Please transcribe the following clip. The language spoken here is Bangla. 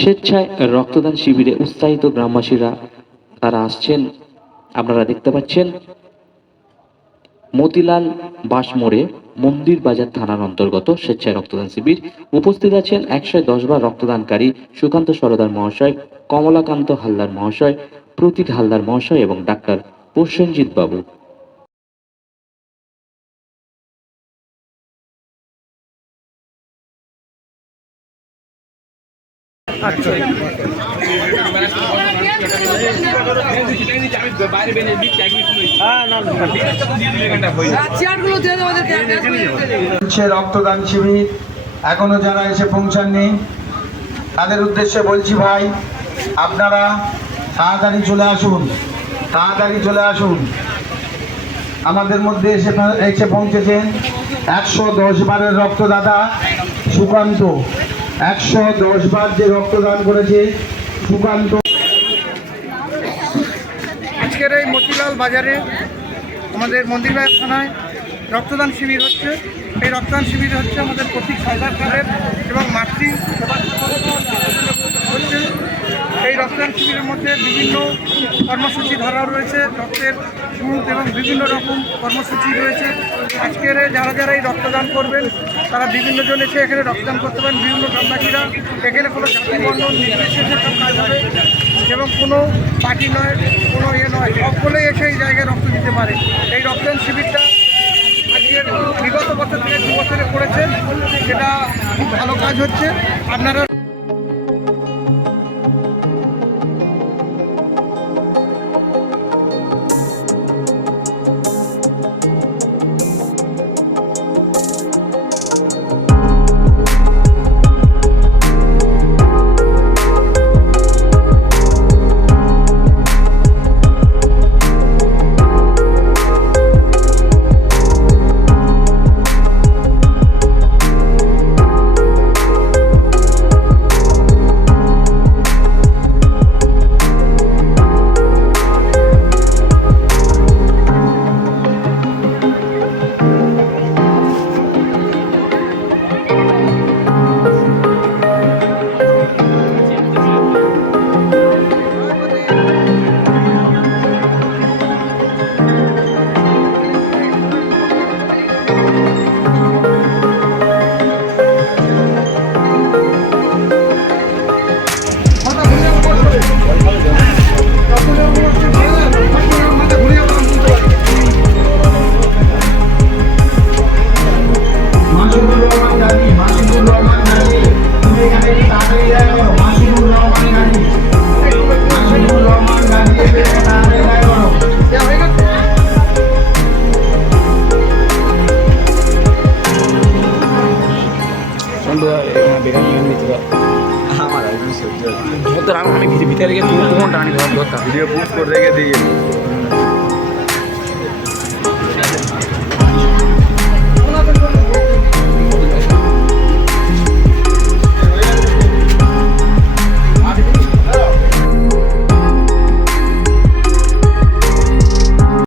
স্বেচ্ছায় রক্তদান শিবিরে উৎসাহিত গ্রামবাসীরা তারা আসছেন। আপনারা দেখতে পাচ্ছেন মতিলাল বাসমোড়ে মন্দির বাজার থানার অন্তর্গত স্বেচ্ছায় রক্তদান শিবির। উপস্থিত আছেন একশো দশ বার রক্তদানকারী সুকান্ত সরদার মহাশয়, কমলাকান্ত হালদার মহাশয়, প্রতীক হালদার মহাশয় এবং ডাক্তার প্রসেনজিৎ বাবু। রক্তদান শিবির এখনও যারা এসে পৌঁছাননি তাদের উদ্দেশ্যে বলছি ভাই আপনারা তাড়াতাড়ি চলে আসুন তাড়াতাড়ি চলে আসুন। আমাদের মধ্যে এসে এসে পৌঁছেছেন একশো দশ বারের রক্তদাতা সুকান্ত। একশো দশ বার যে রক্তদান করেছে, সুকান্ত। আজকের এই মতিলাল বাজারে আমাদের মন্দিরবাজার থানায় রক্তদান শিবির হচ্ছে। এই রক্তদান শিবির হচ্ছে আমাদের প্রতীক সাইবার কার্ডের এবং মাতৃ হচ্ছে। এই রক্তদান শিবিরের মধ্যে বিভিন্ন কর্মসূচি ধরা রয়েছে, রক্তের গ্রুপ এবং বিভিন্ন রকম কর্মসূচি রয়েছে। আজকের যারা যারা এই রক্তদান করবেন, তারা বিভিন্ন জন এসে এখানে রক্তদান করতে পারেন। বিভিন্ন গ্রামবাসীরা এখানে কোনো জাতি বর্ণ নির্বিশেষে সব কাজ হবে এবং কোনো পার্টি নয়, কোনো ইয়ে নয়। সকলেই এসে এই জায়গায় রক্ত দিতে পারে। এই রক্তদান শিবিরটা আজকের বিগত বছর থেকে দু বছরে করেছে। সেটা খুব ভালো কাজ হচ্ছে। আপনারা ধরতে আমি আমি ভিতরে গিয়ে তুই তখন টানি ধরতাম ভিডিও পোস্ট করে রেখে দিয়ে